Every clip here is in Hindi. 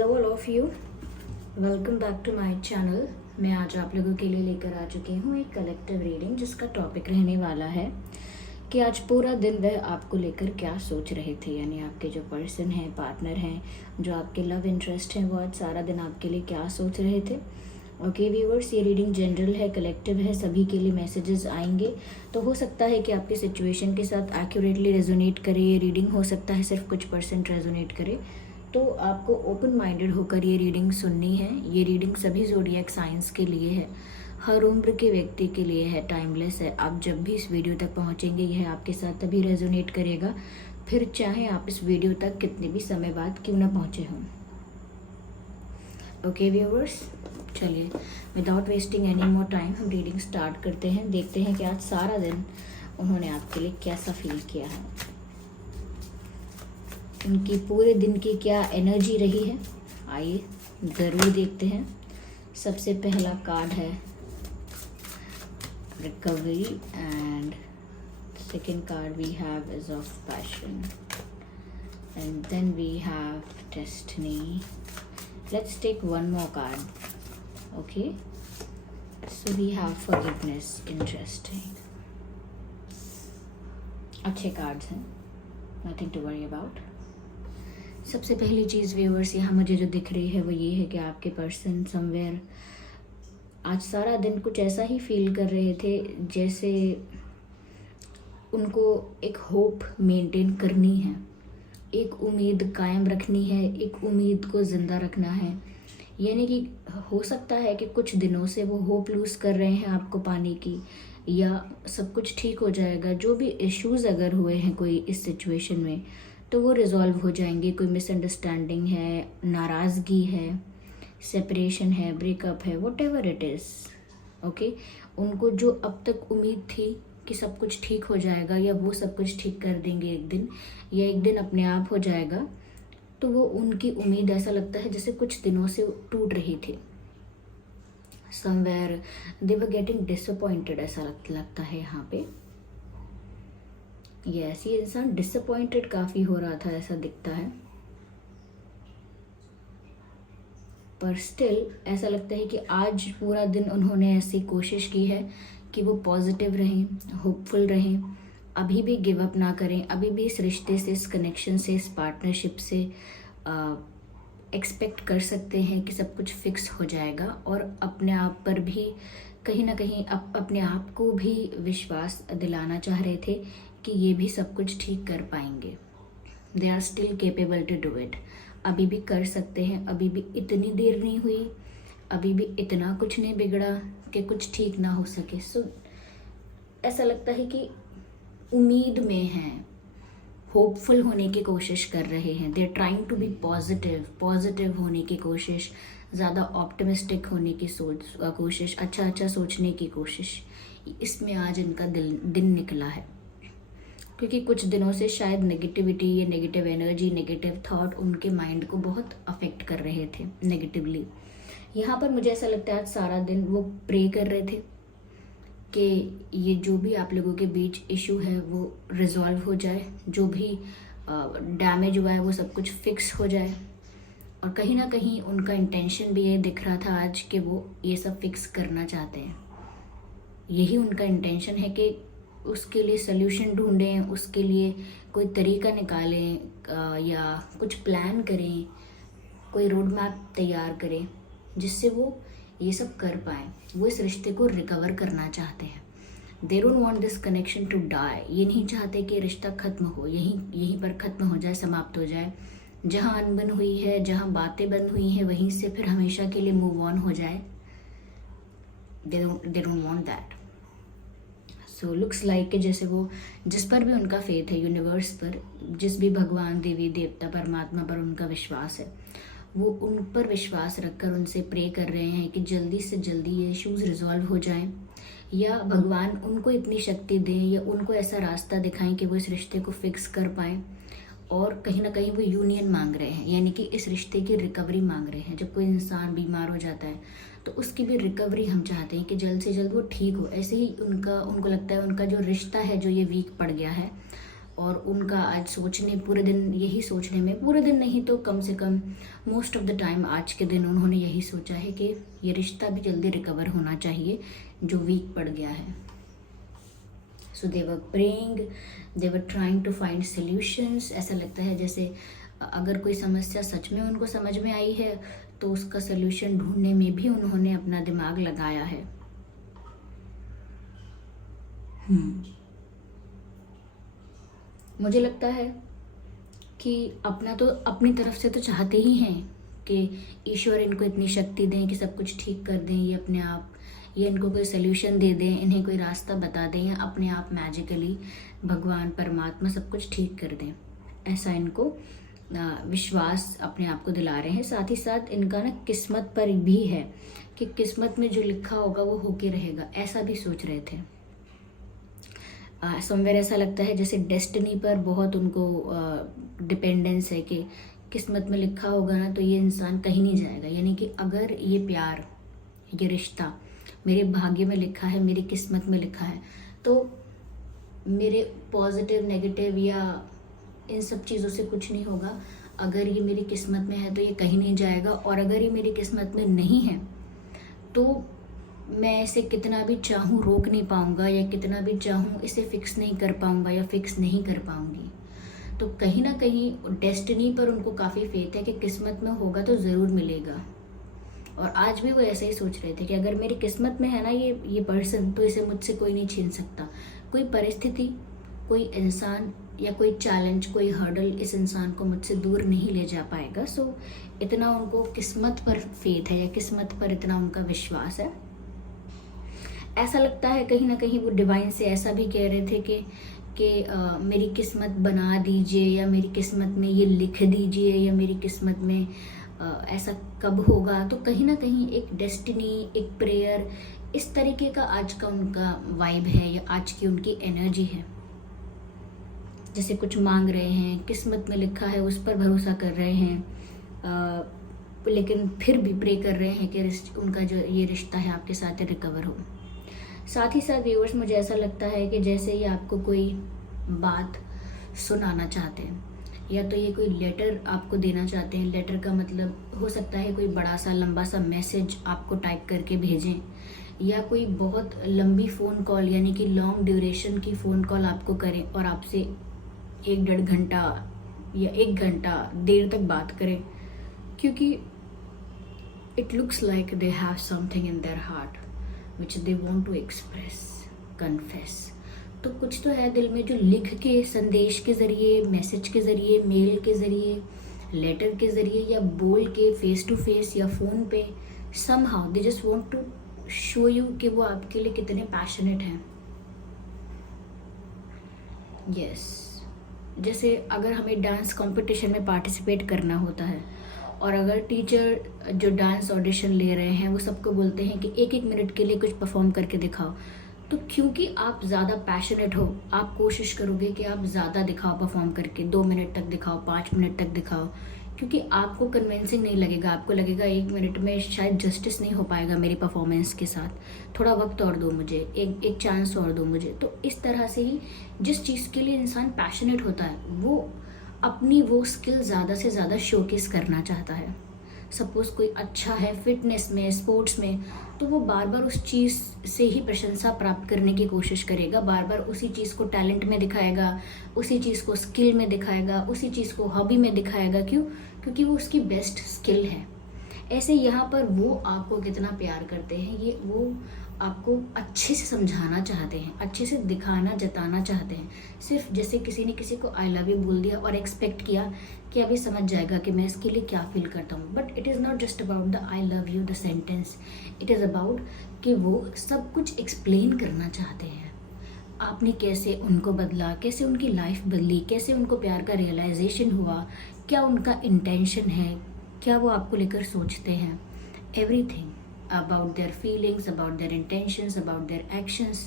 Hello all of you, welcome back to my channel. मैं आज आप लोगों के लिए लेकर आ चुकी हूँ एक कलेक्टिव रीडिंग जिसका टॉपिक रहने वाला है कि आज पूरा दिन वह आपको लेकर क्या सोच रहे थे। यानी आपके जो पर्सन हैं, पार्टनर हैं, जो आपके लव इंटरेस्ट हैं, वो आज सारा दिन आपके लिए क्या सोच रहे थे। ओके व्यूअर्स, ये रीडिंग जनरल है, कलेक्टिव है, सभी के लिए मैसेजेस आएंगे। तो हो सकता है कि आपकी सिचुएशन के साथ एक्यूरेटली रेजोनेट करे ये रीडिंग, हो सकता है सिर्फ कुछ परसेंट रेजोनेट करे। तो आपको ओपन माइंडेड होकर ये रीडिंग सुननी है। ये रीडिंग सभी ज़ोडिएक साइंस के लिए है, हर उम्र के व्यक्ति के लिए है, टाइमलेस है। आप जब भी इस वीडियो तक पहुंचेंगे यह आपके साथ तभी रेजोनेट करेगा, फिर चाहे आप इस वीडियो तक कितने भी समय बाद क्यों ना पहुंचे हों। ओके व्यूअर्स, चलिए without wasting any more time हम रीडिंग स्टार्ट करते हैं। देखते हैं कि आज सारा दिन उन्होंने आपके लिए कैसा फील किया है, उनकी पूरे दिन की क्या एनर्जी रही है। आइए ज़रूर देखते हैं। सबसे पहला कार्ड है recovery and second card we have is of passion and then we have destiny. Let's take one more card. Okay, so we have forgiveness. Interesting, अच्छे कार्ड्स हैं, नथिंग टू वरी अबाउट। सबसे पहली चीज़ व्यूअर्स यहाँ मुझे जो दिख रही है वो ये है कि आपके पर्सन समवेयर आज सारा दिन कुछ ऐसा ही फील कर रहे थे जैसे उनको एक होप मेंटेन करनी है, एक उम्मीद कायम रखनी है, एक उम्मीद को ज़िंदा रखना है। यानी कि हो सकता है कि कुछ दिनों से वो होप लूज़ कर रहे हैं आपको पाने की, या सब कुछ ठीक हो जाएगा। जो भी इश्यूज़ अगर हुए हैं कोई इस सिचुएशन में तो वो रिजॉल्व हो जाएंगे। कोई मिसअंडरस्टैंडिंग है, नाराज़गी है, सेपरेशन है, ब्रेकअप है, what ever it is. Okay, उनको जो अब तक उम्मीद थी कि सब कुछ ठीक हो जाएगा या वो सब कुछ ठीक कर देंगे एक दिन, या एक दिन अपने आप हो जाएगा, तो वो उनकी उम्मीद ऐसा लगता है जैसे कुछ दिनों से टूट रही थी। Somewhere they were getting disappointed, ऐसा लगता है यहाँ पे। यस, ये इंसान डिसअपॉइंटेड काफ़ी हो रहा था, ऐसा दिखता है। पर स्टिल ऐसा लगता है कि आज पूरा दिन उन्होंने ऐसी कोशिश की है कि वो पॉजिटिव रहें, होपफुल रहें, अभी भी गिव अप ना करें, अभी भी इस रिश्ते से, इस कनेक्शन से, इस पार्टनरशिप से एक्सपेक्ट कर सकते हैं कि सब कुछ फिक्स हो जाएगा। और अपने आप पर भी कहीं ना कहीं अपने आप को भी विश्वास दिलाना चाह रहे थे कि ये भी सब कुछ ठीक कर पाएंगे। They are still capable to do it, अभी भी कर सकते हैं, अभी भी इतनी देर नहीं हुई, अभी भी इतना कुछ नहीं बिगड़ा कि कुछ ठीक ना हो सके। सो ऐसा लगता है कि उम्मीद में हैं, होपफुल होने की कोशिश कर रहे हैं। They are trying to be positive होने की कोशिश, ज़्यादा ऑप्टिमिस्टिक होने की कोशिश, अच्छा सोचने की कोशिश। इसमें आज इनका दिन निकला है, क्योंकि कुछ दिनों से शायद नेगेटिविटी, ये नेगेटिव एनर्जी, नेगेटिव थॉट उनके माइंड को बहुत अफेक्ट कर रहे थे नेगेटिवली। यहाँ पर मुझे ऐसा लगता है आज सारा दिन वो प्रे कर रहे थे कि ये जो भी आप लोगों के बीच इशू है वो रिजॉल्व हो जाए, जो भी डैमेज हुआ है वो सब कुछ फिक्स हो जाए। और कहीं ना कहीं उनका इंटेंशन भी ये दिख रहा था आज कि वो ये सब फिक्स करना चाहते हैं। यही उनका इंटेंशन है कि उसके लिए सल्यूशन ढूंढें, उसके लिए कोई तरीका निकालें, या कुछ प्लान करें, कोई रोड मैप तैयार करें जिससे वो ये सब कर पाएँ। वो इस रिश्ते को रिकवर करना चाहते हैं। They don't want this connection to die, ये नहीं चाहते कि रिश्ता ख़त्म हो, यहीं पर ख़त्म हो जाए, समाप्त हो जाए। जहाँ अनबन हुई है, जहाँ बातें बंद हुई हैं, वहीं से फिर हमेशा के लिए मूव ऑन हो जाए। दे don't want that. So looks like कि जैसे वो जिस पर भी उनका फेथ है, यूनिवर्स पर, जिस भी भगवान, देवी देवता, परमात्मा पर उनका विश्वास है, वो उन पर विश्वास रखकर उनसे प्रे कर रहे हैं कि जल्दी से जल्दी ये इश्यूज़ रिजॉल्व हो जाएं, या भगवान उनको इतनी शक्ति दें या उनको ऐसा रास्ता दिखाएं कि वो इस रिश्ते को फिक्स कर पाएँ। और कहीं ना कहीं वो यूनियन मांग रहे हैं, यानी कि इस रिश्ते की रिकवरी मांग रहे हैं। जब कोई इंसान बीमार हो जाता है तो उसकी भी रिकवरी हम चाहते हैं कि जल्द से जल्द वो ठीक हो। ऐसे ही उनको लगता है उनका जो रिश्ता है जो ये वीक पड़ गया है और उनका आज सोचने पूरे दिन यही सोचने में, पूरे दिन नहीं तो कम से कम मोस्ट ऑफ द टाइम आज के दिन उन्होंने यही सोचा है कि ये रिश्ता भी जल्दी रिकवर होना चाहिए जो वीक पड़ गया है। So they were praying, they were trying to find solutions. ऐसा लगता है जैसे अगर कोई समस्या सच में उनको समझ में आई है तो उसका सॉल्यूशन ढूंढने में भी उन्होंने अपना दिमाग लगाया है। मुझे लगता है कि अपना तो अपनी तरफ से तो चाहते ही हैं कि ईश्वर इनको इतनी शक्ति दें कि सब कुछ ठीक कर दें ये अपने आप, या इनको कोई सल्यूशन दे दें, इन्हें कोई रास्ता बता दें, या अपने आप मैजिकली भगवान परमात्मा सब कुछ ठीक कर दें। ऐसा इनको विश्वास अपने आप को दिला रहे हैं। साथ ही साथ इनका ना किस्मत पर भी है कि किस्मत में जो लिखा होगा वो होके रहेगा, ऐसा भी सोच रहे थे। समवेयर ऐसा लगता है जैसे डेस्टिनी पर बहुत उनको डिपेंडेंस है कि किस्मत में लिखा होगा ना तो ये इंसान कहीं नहीं जाएगा। यानी कि अगर ये प्यार, ये रिश्ता मेरे भाग्य में लिखा है, मेरी किस्मत में लिखा है, तो मेरे पॉजिटिव नेगेटिव या इन सब चीज़ों से कुछ नहीं होगा। अगर ये मेरी किस्मत में है तो ये कहीं नहीं जाएगा, और अगर ये मेरी किस्मत में नहीं है तो मैं इसे कितना भी चाहूँ रोक नहीं पाऊँगा, या कितना भी चाहूँ इसे फिक्स नहीं कर पाऊँगा या फिक्स नहीं कर पाऊँगी। तो कहीं ना कहीं डेस्टिनी पर उनको काफ़ी फेथ है कि किस्मत में होगा तो ज़रूर मिलेगा। और आज भी वो ऐसे ही सोच रहे थे कि अगर मेरी किस्मत में है ना ये पर्सन, तो इसे मुझसे कोई नहीं छीन सकता। कोई परिस्थिति, कोई इंसान या कोई चैलेंज, कोई हर्डल इस इंसान को मुझसे दूर नहीं ले जा पाएगा। सो इतना उनको किस्मत पर फेथ है, या किस्मत पर इतना उनका विश्वास है। ऐसा लगता है कहीं ना कहीं वो डिवाइन से ऐसा भी कह रहे थे कि मेरी किस्मत बना दीजिए, या मेरी किस्मत में ये लिख दीजिए, या मेरी किस्मत में ऐसा कब होगा। तो कहीं ना कहीं एक डेस्टिनी, एक प्रेयर, इस तरीके का आज का उनका वाइब है, या आज की उनकी एनर्जी है। जैसे कुछ मांग रहे हैं, किस्मत में लिखा है उस पर भरोसा कर रहे हैं, लेकिन फिर भी प्रे कर रहे हैं कि उनका जो ये रिश्ता है आपके साथ रिकवर हो। साथ ही साथ व्यूअर्स, मुझे ऐसा लगता है कि जैसे ये आपको कोई बात सुनाना चाहते हैं, या तो ये कोई लेटर आपको देना चाहते हैं। लेटर का मतलब हो सकता है कोई बड़ा सा लंबा सा मैसेज आपको टाइप करके भेजें, या कोई बहुत लंबी फ़ोन कॉल, यानी कि लॉन्ग ड्यूरेशन की फ़ोन कॉल आपको करें और आपसे 1-1.5 घंटा या 1 घंटा देर तक बात करें, क्योंकि it looks like they have something in their heart which they want to express, confess. तो कुछ तो है दिल में जो लिख के, संदेश के ज़रिए, मैसेज के ज़रिए, मेल के ज़रिए, लेटर के ज़रिए, या बोल के फेस टू फेस या फ़ोन पे, somehow they just want to show you कि वो आपके लिए कितने पैशनेट हैं। यस, जैसे अगर हमें डांस कंपटीशन में पार्टिसिपेट करना होता है, और अगर टीचर जो डांस ऑडिशन ले रहे हैं वो सबको बोलते हैं कि 1-1 मिनट के लिए कुछ परफॉर्म करके दिखाओ, तो क्योंकि आप ज़्यादा पैशनेट हो, आप कोशिश करोगे कि आप ज़्यादा दिखाओ परफॉर्म करके, 2 मिनट तक दिखाओ, 5 मिनट तक दिखाओ, क्योंकि आपको कन्विंसिंग नहीं लगेगा। आपको लगेगा 1 मिनट में शायद जस्टिस नहीं हो पाएगा मेरी परफॉर्मेंस के साथ, थोड़ा वक्त और दो मुझे, एक चांस और दो मुझे। तो इस तरह से ही जिस चीज़ के लिए इंसान पैशनेट होता है वो अपनी वो स्किल ज़्यादा से ज़्यादा शोकेस करना चाहता है। सपोज़ कोई अच्छा है फिटनेस में, स्पोर्ट्स में, तो वो बार बार उस चीज़ से ही प्रशंसा प्राप्त करने की कोशिश करेगा, बार बार उसी चीज़ को टैलेंट में दिखाएगा, उसी चीज़ को स्किल में दिखाएगा, उसी चीज़ को हॉबी में दिखाएगा। क्यों? क्योंकि वो उसकी बेस्ट स्किल है। ऐसे यहाँ पर वो आपको कितना प्यार करते हैं, ये वो आपको अच्छे से समझाना चाहते हैं, अच्छे से दिखाना, जताना चाहते हैं। सिर्फ जैसे किसी ने किसी को आई लव यू बोल दिया और एक्सपेक्ट किया कि अभी समझ जाएगा कि मैं इसके लिए क्या फील करता हूँ। But it is not just about the I love you the sentence, it is about कि वो सब कुछ एक्सप्लेन करना चाहते हैं। आपने कैसे उनको बदला, कैसे उनकी लाइफ बदली, कैसे उनको प्यार का रियलाइजेशन हुआ, क्या उनका इंटेंशन है, क्या वो आपको लेकर सोचते हैं, everything about their feelings, about their intentions, about their actions,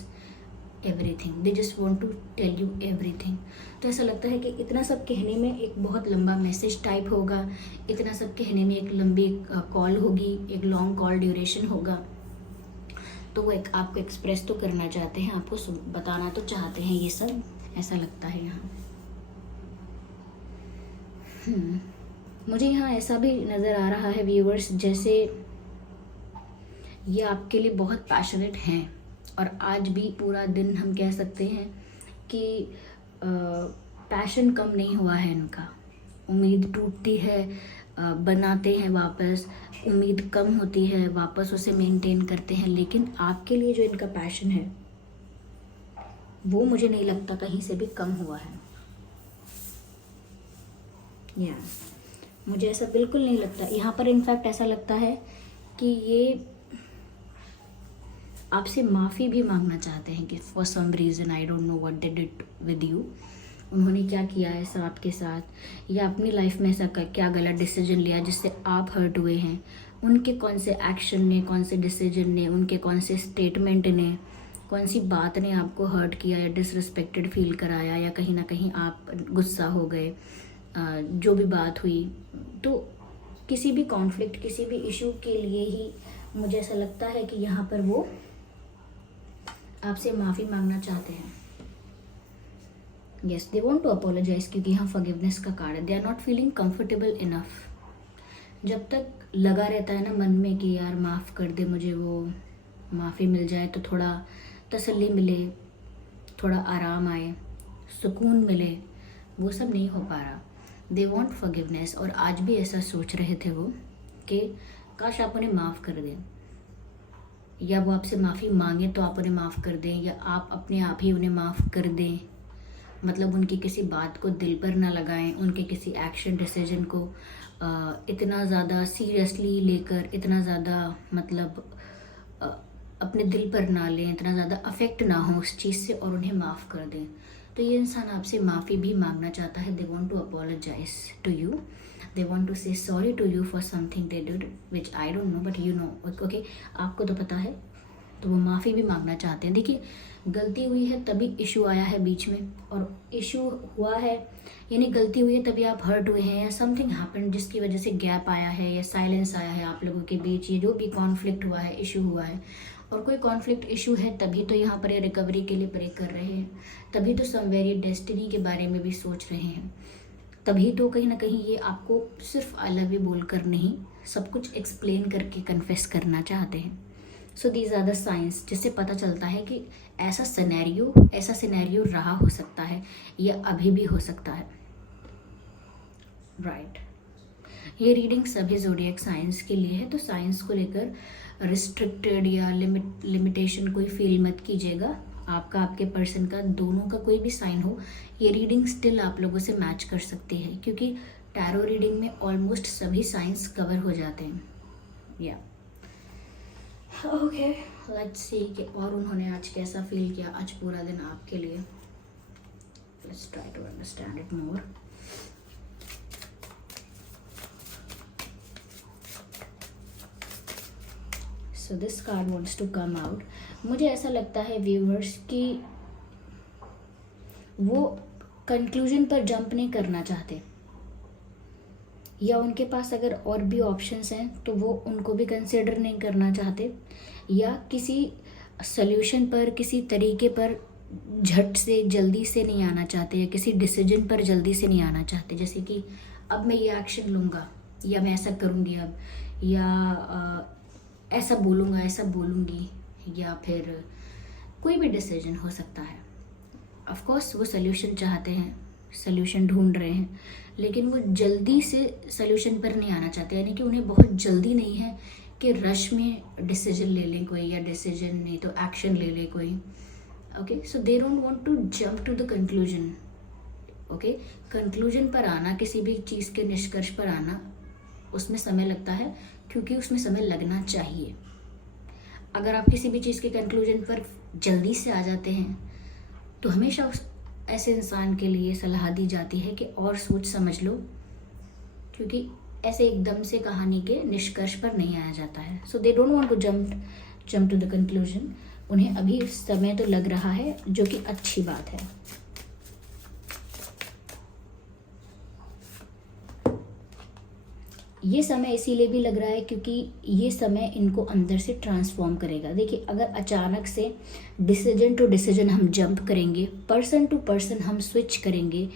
everything. They just want to tell you everything. तो ऐसा लगता है कि इतना सब कहने में एक बहुत लंबा मैसेज टाइप होगा, इतना सब कहने में एक लंबी कॉल होगी, एक लॉन्ग कॉल ड्यूरेशन होगा। तो वो एक आपको एक्सप्रेस तो करना चाहते हैं, आपको बताना तो चाहते हैं ये सब, ऐसा लगता है यहाँ। मुझे यहाँ ऐसा भी नज़र आ रहा है व्यूअर्स, जैसे ये आपके लिए बहुत पैशनेट हैं और आज भी पूरा दिन हम कह सकते हैं कि पैशन कम नहीं हुआ है इनका। उम्मीद टूटती है, बनाते हैं वापस, उम्मीद कम होती है, वापस उसे मेंटेन करते हैं, लेकिन आपके लिए जो इनका पैशन है वो मुझे नहीं लगता कहीं से भी कम हुआ है। या मुझे ऐसा बिल्कुल नहीं लगता। यहाँ पर इनफैक्ट ऐसा लगता है कि ये आपसे माफ़ी भी मांगना चाहते हैं कि for some reason, I don't know what they did with you, उन्होंने क्या किया ऐसा आपके साथ, या अपनी लाइफ में ऐसा क्या गलत डिसीजन लिया जिससे आप हर्ट हुए हैं। उनके कौन से एक्शन ने, कौन से डिसीजन ने, उनके कौन से स्टेटमेंट ने, कौन सी बात ने आपको हर्ट किया या डिसरिस्पेक्टेड फील कराया, या कहीं ना कहीं आप गुस्सा हो गए, जो भी बात हुई। तो किसी भी कॉन्फ्लिक्ट, किसी भी इशू के लिए ही मुझे ऐसा लगता है कि यहाँ पर वो आपसे माफ़ी मांगना चाहते हैं। Yes, they want to apologise, क्योंकि यहाँ फॉरगिवनेस का कार्ड है। They are not feeling comfortable enough. जब तक लगा रहता है ना मन में कि यार माफ़ कर दे मुझे, वो माफ़ी मिल जाए तो थोड़ा तसल्ली मिले, थोड़ा आराम आए, सुकून मिले, वो सब नहीं हो पा रहा। दे वॉन्ट फॉरगिवनेस, और आज भी ऐसा सोच रहे थे वो कि काश आप उन्हें माफ़ कर दें, या वो आपसे माफ़ी मांगे तो आप उन्हें माफ़ कर दें, या आप अपने आप ही उन्हें माफ़ कर दें। मतलब उनकी किसी बात को दिल पर ना लगाएं, उनके किसी एक्शन डिसीजन को इतना ज़्यादा सीरियसली लेकर, इतना ज़्यादा मतलब अपने दिल पर ना लें, इतना ज़्यादा अफेक्ट ना हो उस चीज़ से, और उन्हें माफ़ कर दें। तो ये इंसान आपसे माफ़ी भी मांगना चाहता है। They want to apologise to you, they want to say sorry to you for something they did which I don't know, but you know, okay, आपको तो पता है। तो वो माफ़ी भी मांगना चाहते हैं। देखिए, गलती हुई है तभी इशू आया है बीच में, और इशू हुआ है यानी गलती हुई है तभी आप हर्ट हुए हैं, या समथिंग हैपेंड जिसकी वजह से गैप आया है या साइलेंस आया है आप लोगों के बीच। ये जो भी कॉन्फ्लिक्ट हुआ है, इशू हुआ है, और कोई कॉन्फ्लिक्ट इशू है तभी तो यहाँ पर ये रिकवरी के लिए प्रे कर रहे हैं, तभी तो समवेयर ये डेस्टिनी के बारे में भी सोच रहे हैं, तभी तो कहीं ना कहीं ये आपको सिर्फ आई लव यू बोलकर नहीं, सब कुछ एक्सप्लेन करके कन्फेस करना चाहते हैं। So these are the signs, जिससे पता चलता है कि ऐसा सिनेरियो रहा हो सकता है या अभी भी हो सकता है। राइट, ये रीडिंग सभी ज़ोडिएक साइंस के लिए है, तो साइंस को लेकर रिस्ट्रिक्टेड या लिमिटेशन कोई फील मत कीजिएगा। आपका, आपके पर्सन का, दोनों का कोई भी साइन हो, ये रीडिंग स्टिल आप लोगों से मैच कर सकती है, क्योंकि टैरो रीडिंग में ऑलमोस्ट सभी साइंस कवर हो जाते हैं। या ओके, लेट्स सी कि और उन्होंने आज कैसा फील किया, आज पूरा दिन आपके लिए। Let's try to understand it more. So this card wants to come out. मुझे ऐसा लगता है व्यूअर्स कि वो कंक्लूजन पर जंप नहीं करना चाहते, या उनके पास अगर और भी ऑप्शंस हैं तो वो उनको भी कंसिडर नहीं करना चाहते, या किसी सल्यूशन पर, किसी तरीके पर झट से जल्दी से नहीं आना चाहते, या किसी डिसीजन पर जल्दी से नहीं आना चाहते। जैसे कि अब मैं ये एक्शन लूँगा, या मैं ऐसा करूँगी अब, या ऐसा बोलूँगा, ऐसा बोलूँगी, या फिर कोई भी डिसीजन हो सकता है। ऑफ कोर्स वो सल्यूशन चाहते हैं, सल्यूशन ढूंढ रहे हैं, लेकिन वो जल्दी से सल्यूशन पर नहीं आना चाहते, यानी कि उन्हें बहुत जल्दी नहीं है कि रश में डिसीजन ले लें कोई, या डिसीजन नहीं तो एक्शन ले ले कोई। Okay, so they don't want to jump to the conclusion. Okay, conclusion पर आना, किसी भी चीज़ के निष्कर्ष पर आना, उसमें समय लगता है, क्योंकि उसमें समय लगना चाहिए। अगर आप किसी भी चीज़ के कंक्लूजन पर जल्दी से आ जाते हैं तो हमेशा उस ऐसे इंसान के लिए सलाह दी जाती है कि और सोच समझ लो, क्योंकि ऐसे एकदम से कहानी के निष्कर्ष पर नहीं आया जाता है। So they don't want to jump to the conclusion. उन्हें अभी समय तो लग रहा है, जो कि अच्छी बात है। ये समय इसीलिए भी लग रहा है क्योंकि ये समय इनको अंदर से ट्रांसफॉर्म करेगा। देखिए, अगर अचानक से डिसीजन टू डिसीजन हम जंप करेंगे, पर्सन टू पर्सन हम स्विच करेंगे,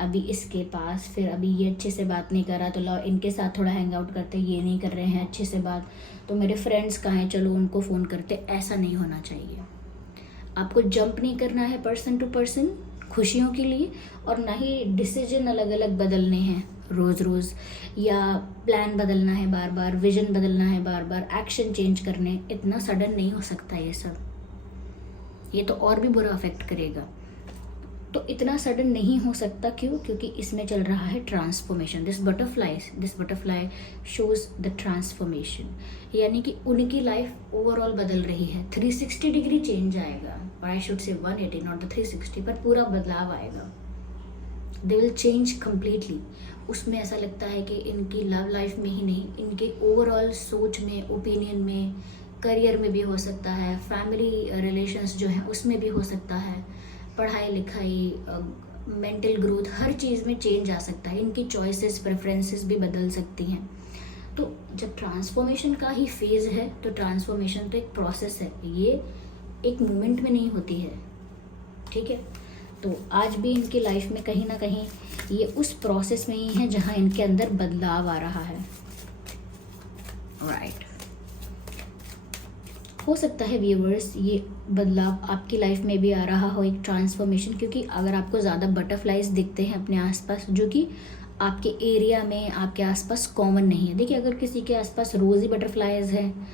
अभी इसके पास, फिर अभी ये अच्छे से बात नहीं कर रहा तो लो इनके साथ थोड़ा हैंग आउट करते, ये नहीं कर रहे हैं अच्छे से बात, तो मेरे फ्रेंड्स कहाँ हैं, चलो उनको फ़ोन करते। ऐसा नहीं होना चाहिए। आपको जंप नहीं करना है पर्सन टू पर्सन खुशियों के लिए, और ना ही डिसीजन अलग अलग बदलने हैं रोज़ रोज़, या प्लान बदलना है बार बार, विजन बदलना है बार बार, एक्शन चेंज करने। इतना सडन नहीं हो सकता ये सब, ये तो और भी बुरा अफेक्ट करेगा। तो इतना सडन नहीं हो सकता। क्यों? क्योंकि इसमें चल रहा है transformation. This butterfly shows the transformation, यानी कि उनकी लाइफ ओवरऑल बदल रही है। 360 डिग्री चेंज आएगा, और I should say 180 not the 360, पर पूरा बदलाव आएगा। They will change completely. उसमें ऐसा लगता है कि इनकी लव लाइफ में ही नहीं, इनके ओवरऑल सोच में, ओपिनियन में, करियर में भी हो सकता है, फैमिली रिलेशंस जो हैं उसमें भी हो सकता है, पढ़ाई लिखाई, मेंटल ग्रोथ, हर चीज़ में चेंज आ सकता है। इनकी चॉइसेस, प्रेफरेंसेस भी बदल सकती हैं। तो जब ट्रांसफॉर्मेशन का ही फेज़ है, तो ट्रांसफॉर्मेशन तो एक प्रोसेस है, ये एक मोमेंट में नहीं होती है। ठीक है? तो आज भी इनकी लाइफ में कहीं ना कहीं ये उस प्रोसेस में ही है जहाँ इनके अंदर बदलाव आ रहा है। राइट। हो सकता है व्यूअर्स ये बदलाव आपकी लाइफ में भी आ रहा हो, एक ट्रांसफॉर्मेशन, क्योंकि अगर आपको ज़्यादा बटरफ्लाइज दिखते हैं अपने आसपास, जो कि आपके एरिया में, आपके आसपास कॉमन नहीं है। देखिए, अगर किसी के आसपास रोज़ ही बटरफ्लाइज हैं,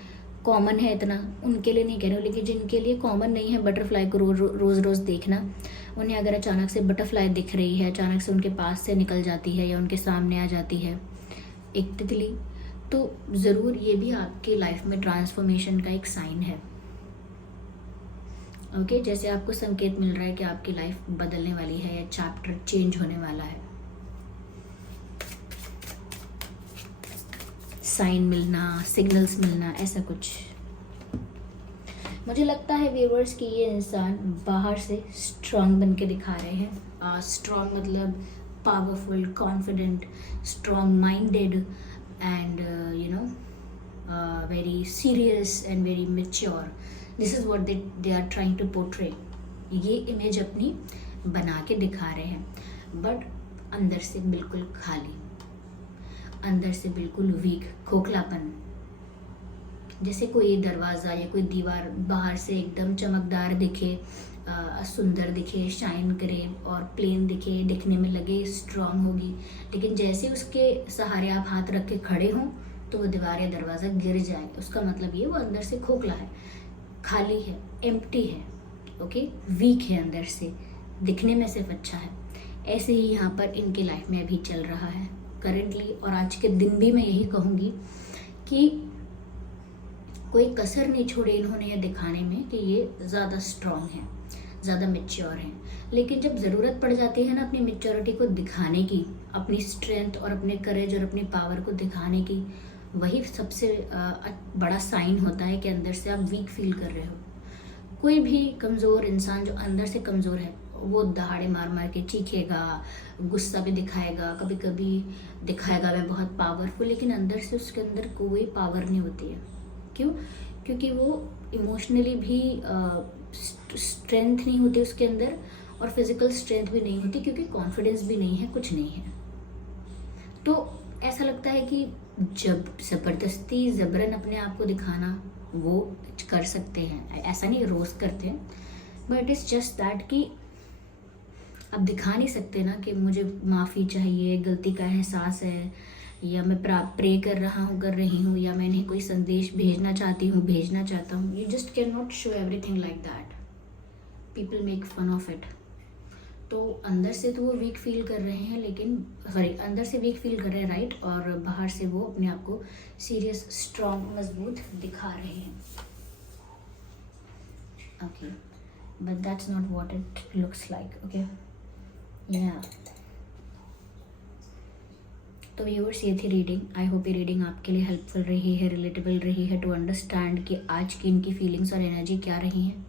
कॉमन है इतना, उनके लिए नहीं कह रही हूँ, लेकिन जिनके लिए कॉमन नहीं है बटरफ्लाई को रोज़ रोज़ देखना, उन्हें अगर अचानक से बटरफ्लाई दिख रही है, अचानक से उनके पास से निकल जाती है या उनके सामने आ जाती है एक तितली, तो ज़रूर ये भी आपकी लाइफ में ट्रांसफॉर्मेशन का एक साइन है। ओके, जैसे आपको संकेत मिल रहा है कि आपकी लाइफ बदलने वाली है या चैप्टर चेंज होने वाला है। साइन मिलना, सिग्नल्स मिलना, ऐसा कुछ। मुझे लगता है व्यूअर्स कि ये इंसान बाहर से स्ट्रांग बन के दिखा रहे हैं। स्ट्रांग मतलब powerful, confident, strong minded, and very serious and very mature. This is what they are trying to portray. ये इमेज अपनी बना के दिखा रहे हैं, बट अंदर से बिल्कुल खाली, अंदर से बिल्कुल वीक, खोखलापन। जैसे कोई दरवाज़ा या कोई दीवार बाहर से एकदम चमकदार दिखे, सुंदर दिखे, शाइन करे और प्लेन दिखे, दिखने में लगे स्ट्रांग होगी, लेकिन जैसे उसके सहारे आप हाथ रख के खड़े हों तो वो दीवार या दरवाज़ा गिर जाए। उसका मतलब ये वो अंदर से खोखला है, खाली है, एम्प्टी है, ओके, वीक है अंदर से, दिखने में सिर्फ अच्छा है। ऐसे ही यहाँ पर इनकी लाइफ में अभी चल रहा है करेंटली, और आज के दिन भी मैं यही कहूँगी कि कोई कसर नहीं छोड़ी इन्होंने ये दिखाने में कि ये ज़्यादा स्ट्रांग हैं, ज़्यादा मैच्योर हैं। लेकिन जब ज़रूरत पड़ जाती है ना अपनी मैच्योरिटी को दिखाने की, अपनी स्ट्रेंथ और अपने करेज और अपनी पावर को दिखाने की, वही सबसे बड़ा साइन होता है कि अंदर से आप वीक फील कर रहे हो। कोई भी कमज़ोर इंसान जो अंदर से कमज़ोर है, वो दहाड़े मार मार के चीखेगा, गुस्सा भी दिखाएगा, कभी कभी दिखाएगा मैं बहुत पावरफुल, लेकिन अंदर से उसके अंदर कोई पावर नहीं होती है। क्यों? क्योंकि वो इमोशनली भी स्ट्रेंथ नहीं होती उसके अंदर, और फिजिकल स्ट्रेंथ भी नहीं होती, क्योंकि कॉन्फिडेंस भी नहीं है, कुछ नहीं है। तो ऐसा लगता है कि जब ज़बरदस्ती ज़बरन अपने आप को दिखाना वो कर सकते हैं, ऐसा नहीं रोज़ करते हैं, but it is just that कि अब दिखा नहीं सकते ना कि मुझे माफ़ी चाहिए, गलती का एहसास है, या मैं प्रे कर रही हूँ, या मैं इन्हें कोई संदेश भेजना चाहता हूँ। You just can not show everything like that, people make fun of it. तो अंदर से तो वो वीक फील कर रहे हैं, लेकिन अंदर से वीक फील कर रहे हैं, राइट, और बाहर से वो अपने आप को सीरियस, स्ट्रांग, मजबूत दिखा रहे हैं। Okay, but that's not what it looks like. Okay, या तो व्यूअर्स, ये थी रीडिंग। आई होप ये रीडिंग आपके लिए हेल्पफुल रही है, रिलेटेबल रही है टू अंडरस्टैंड कि आज की इनकी फीलिंग्स और एनर्जी क्या रही हैं।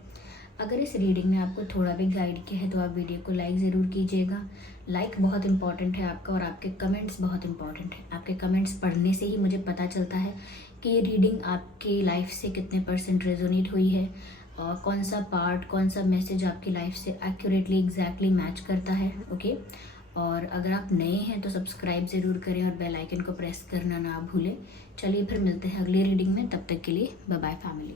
अगर इस रीडिंग ने आपको थोड़ा भी गाइड किया है तो आप वीडियो को लाइक ज़रूर कीजिएगा। लाइक बहुत इंपॉर्टेंट है आपका, और आपके कमेंट्स बहुत इंपॉर्टेंट है। आपके कमेंट्स पढ़ने से ही मुझे पता चलता है कि ये रीडिंग आपकी लाइफ से कितने % रेजोनेट हुई है, और कौन सा पार्ट, कौन सा मैसेज आपकी लाइफ से एक्यूरेटली, एग्जैक्टली मैच करता है। ओके, और अगर आप नए हैं तो सब्सक्राइब ज़रूर करें और बेल आइकन को प्रेस करना ना भूलें। चलिए फिर मिलते हैं अगली रीडिंग में, तब तक के लिए बाय बाय फैमिली।